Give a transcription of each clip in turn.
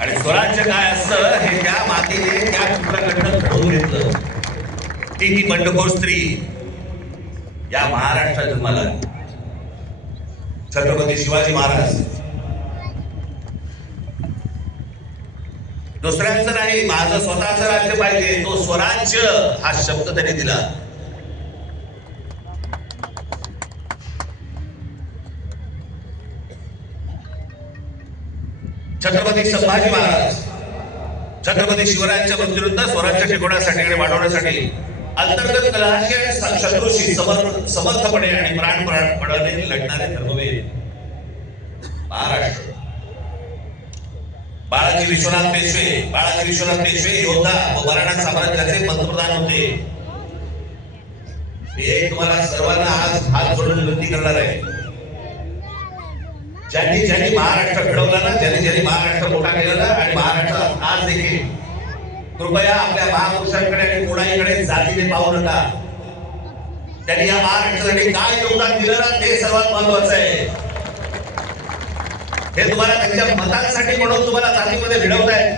आणि स्वराज्य काय असतं हे त्या मातीने त्या पुत्राकडनं घडवून घेतलं. ती बंडखोर स्त्री या महाराष्ट्रात जन्माला छत्रपती शिवाजी महाराज. दुसऱ्यांचं नाही, माझं स्वतःचं राज्य पाहिजे. तो स्वराज्य हा शब्द त्यांनी दिला. छत्रपती संभाजी महाराज छत्रपती शिवरायांच्या मृत्यूनंतर स्वराज्य टिकवण्यासाठी आणि वाढवण्यासाठी अंतर्गत कलहाशी आणि शत्रूशी समर्थपणे आणि प्राणपणाने लढणारे धर्मवीर महाराष्ट्र. बाळाजी विश्वनाथ पेशवे योद्धा व मराठा साम्राज्याचे पंतप्रधान होते. मी एक तुम्हाला सर्वांना आज हात जोडून विनंती करणार आहे, ज्यांनी महाराष्ट्र घडवला ना, ज्यांनी महाराष्ट्र मोठा केला ना, आणि महाराष्ट्रात आज देखील कृपया आपल्या महापुरुषांकडे आणि कोणाकडे जातीने पाहू नका. त्यांनी या महाराष्ट्रासाठी काय योगदान दिलं ना, ते सर्वात महत्वाचं आहे. हे तुम्हाला त्यांच्या मतांसाठी म्हणून तुम्हाला जातीमध्ये भिडवतायत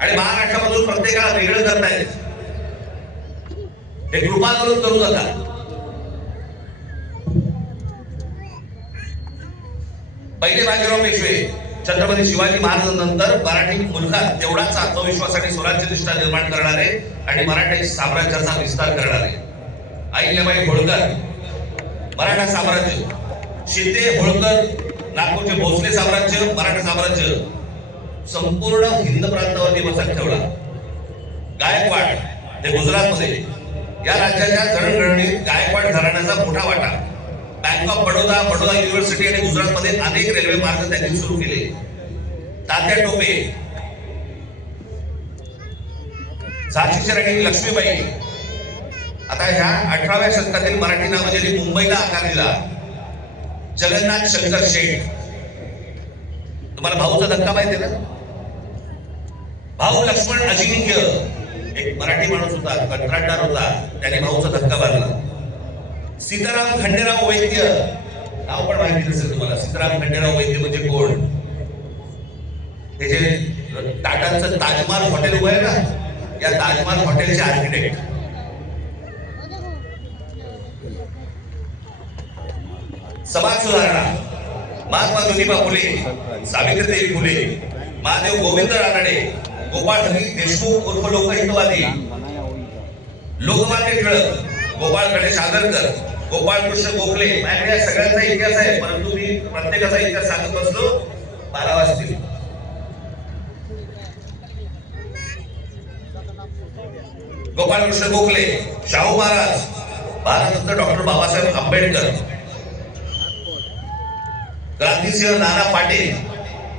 आणि महाराष्ट्रामधून प्रत्येकाला वेगळं करतायत. हे कृपा करून करू नका. पहिले बाजीराव पेशवे छत्रपती शिवाजी महाराजांनंतर मराठी मुलखात तेवढाच आत्मविश्वास आणि स्वराज्य निष्ठा निर्माण करणारे आणि मराठी साम्राज्याचा विस्तार करणारे. अहिल्याबाई होळकर मराठा साम्राज्य, शिंदे होळकर नागपूरचे भोसले साम्राज्य, मराठा साम्राज्य संपूर्ण हिंद प्रांतावर दिवसात ठेवला. गायकवाड हे गुजरातमध्ये, या राज्याच्या जडणघडणीत गायकवाड घराण्याचा मोठा वाटा. बँक ऑफ बडोदा युनिव्हर्सिटी आणि गुजरातमध्ये अनेक रेल्वे मार्ग त्यांनी सुरू केले. तात्या टोपे, झाशीची राणी लक्ष्मीबाई. आता ह्या 18व्या शतकातील मराठी नाव ज्यांनी मुंबईला आकार दिला, जगन्नाथ शंकर शेठ. तुम्हाला भाऊचा धक्का माहिती आहे ना? भाऊ लक्ष्मण अजिंक्य एक मराठी माणूस होता, कंत्राटदार होता, त्याने भाऊचा धक्का मारला. सीताराम खंडेराव वैद्य, नाव पण माहिती नसेल तुम्हाला. सीताराम खंडेराव वैद्य म्हणजे कोण? हे जे टाटांचं ताजमहाल हॉटेल उभं आहे ना, या ताजमहाल हॉटेलचे आर्किटेक्ट. समाज सुधारणा महात्मा ज्योतिबा फुले, सावित्रीदेवी फुले, महादेव गोविंद रानडे, गोपाळ हरी देशमुख उर्फ लोकहितवादी, लोकमान्य टिळक, गोपाळ गणेश आगरकर, गोपाळ कृष्ण गोखले. माझ्याकडे या सगळ्यांचा इतिहास आहे, परंतु मी प्रत्येकाचा इतिहास सांगत बसलो 12 वाजतील. गोपाळ कृष्ण गोखले, शाहू महाराज, भारतरत्न डॉक्टर बाबासाहेब आंबेडकर, क्रांतिसिंह नाना पाटील,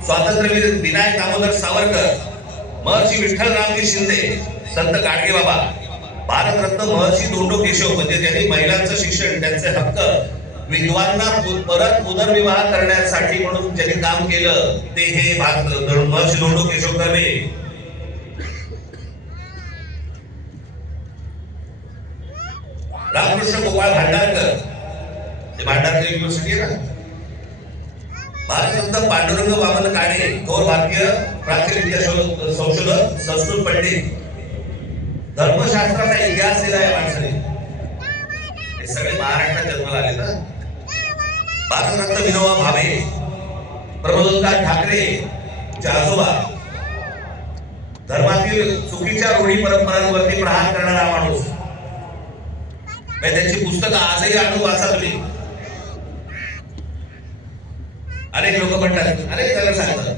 स्वातंत्र्यवीर विनायक दामोदर सावरकर, महर्षी विठ्ठलरामजी शिंदे, संत गाडगेबाबा, भारतरत्न महर्षी धोंडो केशव म्हणजे ज्यांनी महिलांचं शिक्षण, त्यांचे हक्क, विधवांना परत पुनर्विवाह करण्यासाठी म्हणून ज्यांनी काम केलं, ते हे महर्षी धोंडो केशव कर्वे. रामकृष्ण गोपाळ भांडारकर, ते भांडारकर युनिव्हर्सिटी आहे ना. भारतरत्न पांडुरंग वामन काणे, थोर भारतीय प्राचीन विद्या संशोधक, संस्कृत पंडित, धर्मशास्त्राचा इतिहास दिला या माणसाने. हे सगळे महाराष्ट्रात जन्माला आले ना. भारतरत्न विनोबा भावे, प्रबोधनकार ठाकरे आजोबा, धर्मातील चुकीच्या रूढी परंपरांवरती प्रहार करणारा माणूस. त्यांची पुस्तकं आजही आणून वाचा तुम्ही. अनेक लोक म्हणतात, अनेक जण सांगतात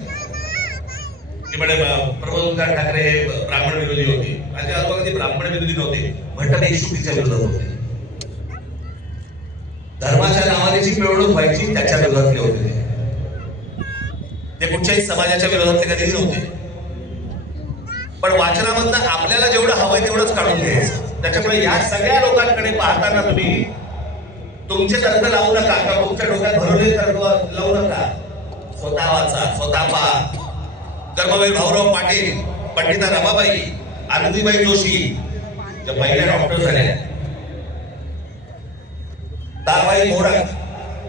की म्हणे प्रबोधनकार ठाकरे हे ब्राह्मण विरोधी होते. माझे आजोबा कधी ब्राह्मण विरोधी नव्हते, भट्टदेशमुखीच्या विरोधात होते. धर्माच्या नावाने जी मिळवणूक व्हायची त्याच्या विरोधातले होते. ते कुठच्याही समाजाच्या विरोधातले कधीच नव्हते. पण वाचनामधनं आपल्याला जेवढं हवंय तेवढंच काढून घ्यायचं. त्याच्यामुळे या सगळ्या लोकांकडे पाहताना तुम्ही तुमचे तर्क लावू नका, किंवा तुमच्या डोक्यात भरवलेले तर्क लावू नका. स्वतः वाचा, स्वतः पहा. कर्मवीर भाऊराव पाटील, पंडिता रमाबाई, आनंदीबाई जोशी ज्या पहिल्या डॉक्टर झाल्या, ताराबाई मोडक,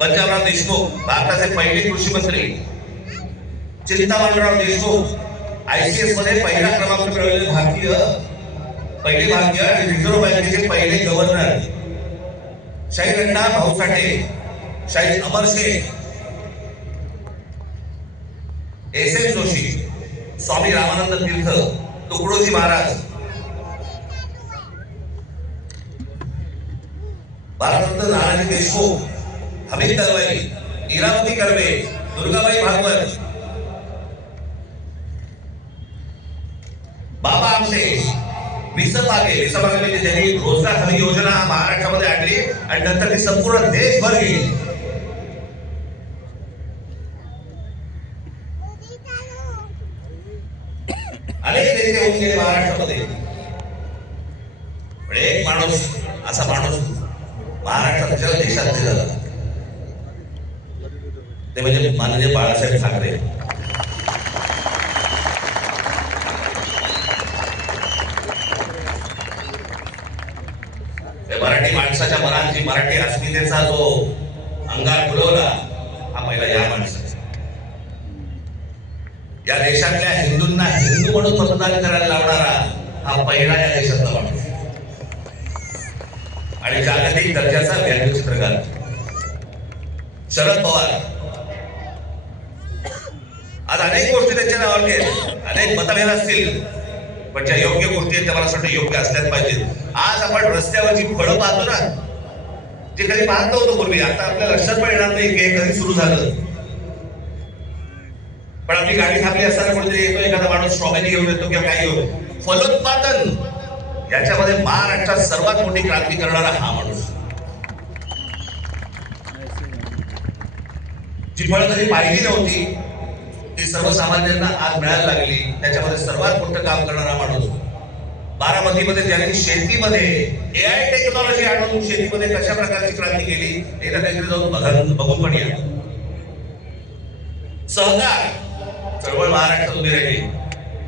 पंजाबराव देशमुख भारताचे पहिले कृषी मंत्री, चिंतामणराव देशमुख ICS मध्ये पहिला क्रमांक मिळवलेले पहिले भारतीय आणि रिझर्व्ह बँकेचे पहिले गव्हर्नर शाहीर अण्णा भाऊ साठे, शाहीर अमर शेख, SM जोशी, स्वामी रामानंद तीर्थ, तुकडोजी महाराज, भारतरत्न नानाजी देशमुख, हमीद दलवाई, इरावती कर्वे, दुर्गाबाई भागवत, बाबा आमटे, विसपागे म्हणजे त्यांनी रोजगार हमी योजना महाराष्ट्रामध्ये आणली आणि नंतर ती संपूर्ण देशभर गेली. अनेक नेते होऊन गेले महाराष्ट्रामध्ये, पण एक माणूस असा माणूस महाराष्ट्राच्या देशात झाला, ते म्हणजे माननीय बाळासाहेब ठाकरे. मराठी माणसाच्या मनात मराठी अस्मितेचा जो अंगार फुलवला हा पहिला या माणसाचा. या देशातल्या हिंदूंना हिंदू म्हणून मतदान करायला लावणारा हा पहिला या देशातला माणूस आणि जागतिक दर्जाचा व्यंगचित्रकार शरद पवार. आज अनेक गोष्टी त्यांच्या नावावर केल्या, अनेक मतभेद असतील, पण ज्या योग्य गोष्टी आहेत त्या मला वाटतं योग्य असल्याच पाहिजेत. आज आपण रस्त्यावरची फळं पाहतो ना, जे कधी पाहत नव्हतो पूर्वी, आता आपल्या लक्षात पण येणार नाही की हे कधी सुरू झालं. पण आपली गाडी थांबली असताना कोणतरी येतो, एखादा माणूस स्ट्रॉबेरी घेऊन येतो किंवा काही घेऊन. फलोत्पादन याच्यामध्ये महाराष्ट्रात सर्वात मोठी क्रांती करणारा हा माणूस. जी फळं कधी पाहिली नव्हती ती सर्वसामान्यांना आज मिळायला लागली, त्याच्यामध्ये सर्वात मोठं काम करणारा माणूस. बारामतीमध्ये ज्यांनी शेतीमध्ये AI टेक्नॉलॉजी आणून शेतीमध्ये कशा प्रकारची क्रांती केली एकदा काहीतरी जाऊन बघून पण या. सहकार चळवळ महाराष्ट्रात उभी राहिली.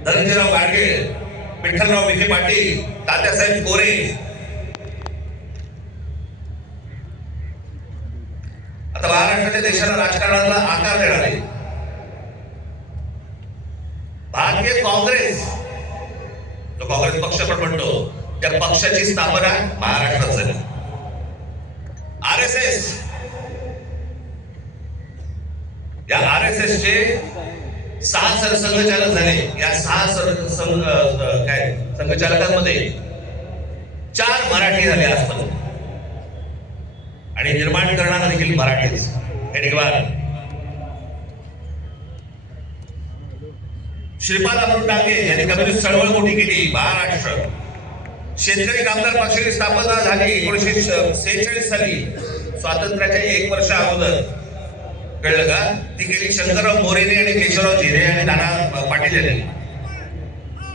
धनंजयराव गाडगे, विठ्ठलराव विखे पाटील, तात्यासाहेब कोरे, आता महाराष्ट्राच्या देशाला राजकारणाला आकार देणारे भारतीय काँग्रेस, जो काँग्रेस पक्ष पण म्हणतो, त्या पक्षाची स्थापना महाराष्ट्रात झाली. RSS, या RSS चे 6 सरसंघचालक झाले. या 6 संघचालकांमध्ये 4 मराठी झाले आजपर्यंत आणि निर्माण करणारा देखील मराठीच. श्रीपाद अमृत डांगे यांनी कम्युनिस्ट चळवळ मोठी केली. महाराष्ट्र शेतकरी कामगार पक्षाची स्थापना झाली 1946 साली, स्वातंत्र्याच्या 1 वर्ष अगोदर. कळलं का? ती केली शंकरराव मोरेने आणि केशवराव झेरे आणि नाना पाटील यांनी.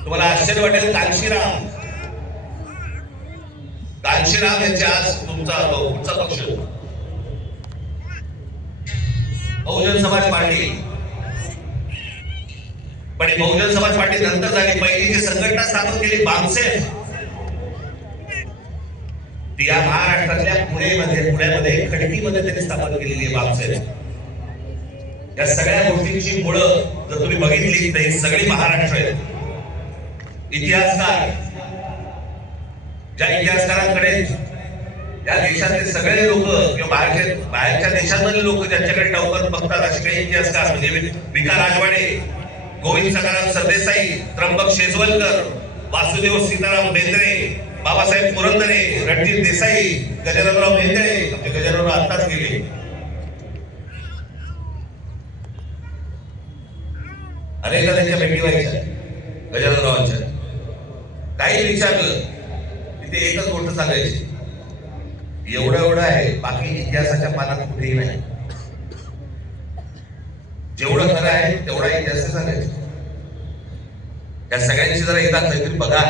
तुम्हाला आश्चर्य वाटेल, कांशीराम यांचे आज तुमचा पक्ष बहुजन समाज पार्टी. पण बहुजन समाज पार्टी नंतर झाली. पहिली जी संघटना स्थापन केली बामसेफ, ती या महाराष्ट्रातल्या पुण्यामध्ये खडकीमध्ये त्यांनी स्थापन केलेली आहे बामसेफ. या सगळ्या गोष्टींची मुळं जर तुम्ही बघितली तर ही सगळी महाराष्ट्र आहेत. इतिहासकार, ज्या इतिहासकारांकडे या देशातले सगळे लोक किंवा बाहेरच्या देशांमधले लोक ज्यांच्याकडे टवकन बघतात असे काही इतिहासकार म्हणजे विका राजवाडे, गोविंद सखाराम सरदेसाई, त्र्यंबक शेजवलकर, वासुदेव सीताराम बेंद्रे, बाबासाहेब पुरंदरे, रणजित देसाई, गजाननराव मेंदळे. आमचे गजाननराव आत्ताच गेले. अनेकदा त्यांच्या भेटी व्हायच्या गजाननरावांच्या. काही विचारलं की ते एकच गोष्ट सांगायची, एवढं आहे, बाकी इतिहासाच्या पानात कुठेही नाही. जेवढं खरं आहे तेवढा इतिहास सांगायचं. या सगळ्यांची जरा एकदा काहीतरी बघा.